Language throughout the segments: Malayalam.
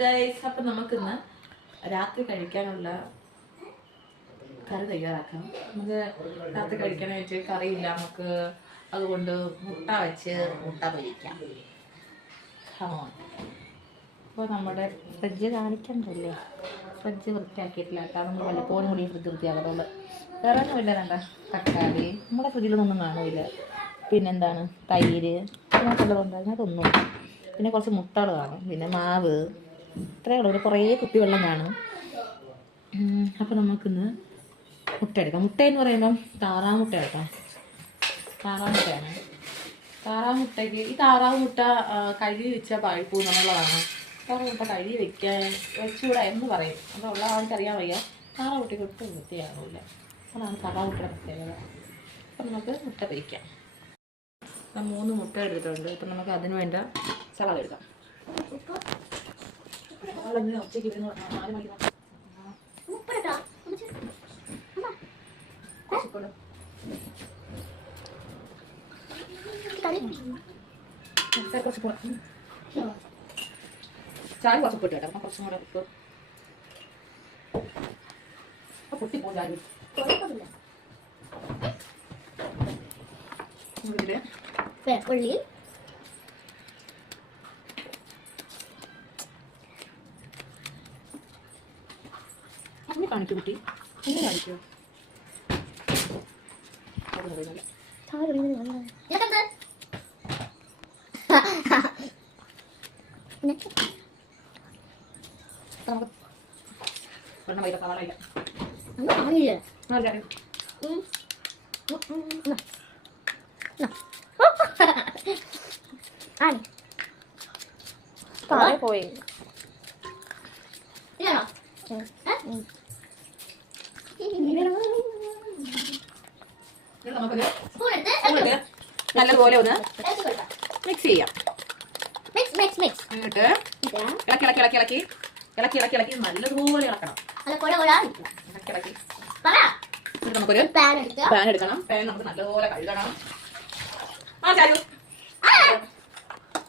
ഗൈസ്, അപ്പം നമുക്കിന്ന് രാത്രി കഴിക്കാനുള്ള കറി തയ്യാറാക്കാം. നമുക്ക് രാത്രി കഴിക്കാനായിട്ട് കറിയില്ല, നമുക്ക് അതുകൊണ്ട് മുട്ട വെച്ച് മുട്ട പൊരിക്കാം. അപ്പോൾ നമ്മുടെ ഫ്രിഡ്ജ് കാണിക്കണ്ടല്ലേ, ഫ്രിഡ്ജ് വൃത്തിയാക്കിയിട്ടില്ല. കാരണം നമ്മൾ വല്ലപ്പോഴും കൂടി ഫ്രിഡ്ജ് വൃത്തിയാക്കത്തുള്ളൂ. വേറെ ഒന്നുമില്ല. വേണ്ട തക്കാളി നമ്മുടെ ഫ്രിഡ്ജിലൊന്നും കാണൂല. പിന്നെന്താണ് തൈര് അങ്ങനത്തുള്ളതുണ്ട്, അതിനകത്തൊന്നും. പിന്നെ കുറച്ച് മുട്ടകൾ കാണും, പിന്നെ മാവ്, ഇത്രയേ ഉള്ളൂ. കുറേ കുപ്പി വെള്ളം കാണും. അപ്പോൾ നമുക്കിന്ന് മുട്ട എടുക്കാം. മുട്ടയെന്ന് പറയുമ്പം താറാവ് മുട്ട എടുക്കാം. താറാവ് മുട്ടയാണ്. താറാവ് മുട്ടയ്ക്ക് ഈ താറാവ് മുട്ട കഴുകി വെച്ചാൽ പഴുപ്പൂ എന്നുള്ളതാണ്. താറാവ് മുട്ട കഴുകി വെച്ചുകൂടാ എന്ന് പറയും. അതുള്ള ആൾക്കറിയാൻ വയ്യ. താറാവ് മുട്ടയ്ക്ക് ഒട്ടും വൃത്തിയാകില്ല. അതാണ് താറാവ് മുട്ടയുടെ പ്രത്യേകത. അപ്പം നമുക്ക് മുട്ട പൊരിക്കാം. 3 മുട്ട എടുത്തിട്ടുണ്ട്. ഇപ്പം നമുക്ക് അതിന് വേണ്ട സലാഡ് എടുക്കാം. ഉച്ചയ്ക്ക് ഇരുന്ന് 4 മണിക്ക് കുറച്ച് ചായ കുറച്ച് ഉപ്പിട്ട് കേട്ടോ. അപ്പം കുറച്ചും കൂടെ ഉപ്പ് പൊട്ടിപ്പോ ചായ ഉള്ളി അങ്ങനെ കാണിക്കൂ കുട്ടി, എങ്ങനെ കാണിക്കൂ? പോയി നല്ലപോലെ ഒന്ന് മിക്സ് ചെയ്യാം. എന്നിട്ട് ഇളക്കി നല്ലതുപോലെ ഇളക്കണം. ഇളക്കി നമുക്കൊരു പാൻ എടുക്കണം. പാൻ നമുക്ക് നല്ലപോലെ കഴുകണം.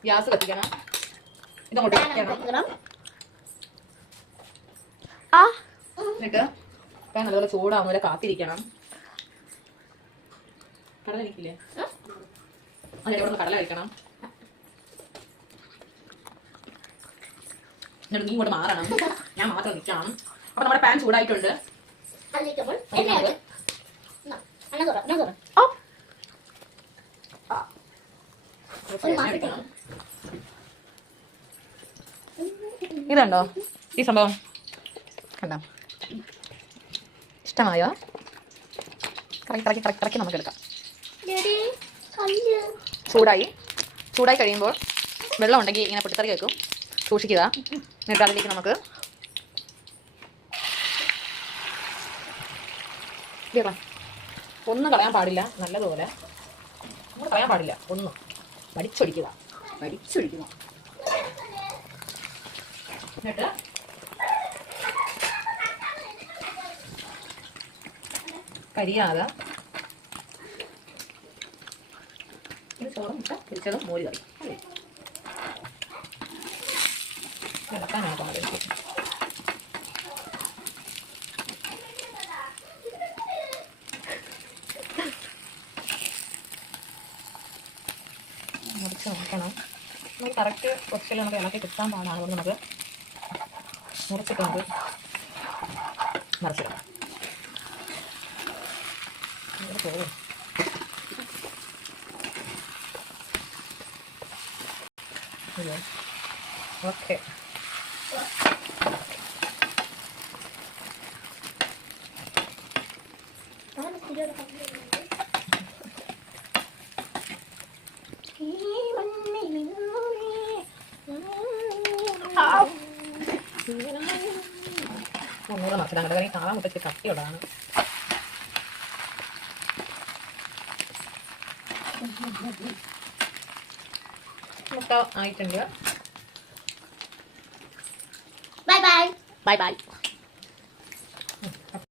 ഗ്യാസ് കത്തിക്കണം. ഇതങ്ങോട്ട് വെക്കണം. എന്നിട്ട് പാൻ നല്ലപോലെ ചൂടാവുന്നവരെ കാത്തിരിക്കണം. കടല കഴിക്കില്ലേ? അതിലൂടെ കടല കഴിക്കണം. എന്നിട്ട് നീ ഇങ്ങോട്ട് മാറണം, ഞാൻ മാത്രം നിൽക്കണം. അപ്പൊ നമ്മുടെ പാൻ ചൂടായിട്ടുണ്ട്. ഇതുണ്ടോ ഈ സംഭവം? കണ്ടോ? ഇഷ്ടമായോ? കറക്കി നമുക്ക് എടുക്കാം. ചൂടായി കഴിയുമ്പോൾ വെള്ളം ഉണ്ടെങ്കിൽ ഇങ്ങനെ പൊട്ടിത്തെറി വെക്കും, സൂക്ഷിക്കുക. എന്നിട്ട് അതിലേക്ക് നമുക്ക് ഒന്നും കളയാൻ പാടില്ല. നല്ലതുപോലെ ഒന്നും കളയാൻ പാടില്ല. ഒന്നും വടിച്ചൊടിക്കുക. എന്നിട്ട് കരിയാതെ ചോറും മുട്ട പൊരിച്ചതും മോര് കറി ഇളക്കാനാണ് പാട്. മുറിച്ച് നോക്കണം. നമുക്ക് കറക്റ്റ് പൊച്ചിൽ നമുക്ക് ഇളക്കി കിട്ടാൻ പാടാണ്. അതുകൊണ്ട് നമുക്ക് മുറിച്ചിട്ട് നമുക്ക് മറിച്ചിടാം. പോകും ഓക്കെ. ഒന്നുകൂടെ മറിച്ചിടാൻ കണ്ടത് താഴെ മുട്ടച്ച് കട്ടിയുള്ളതാണ്. മുട്ട ആയിട്ടുണ്ട്. Bye bye.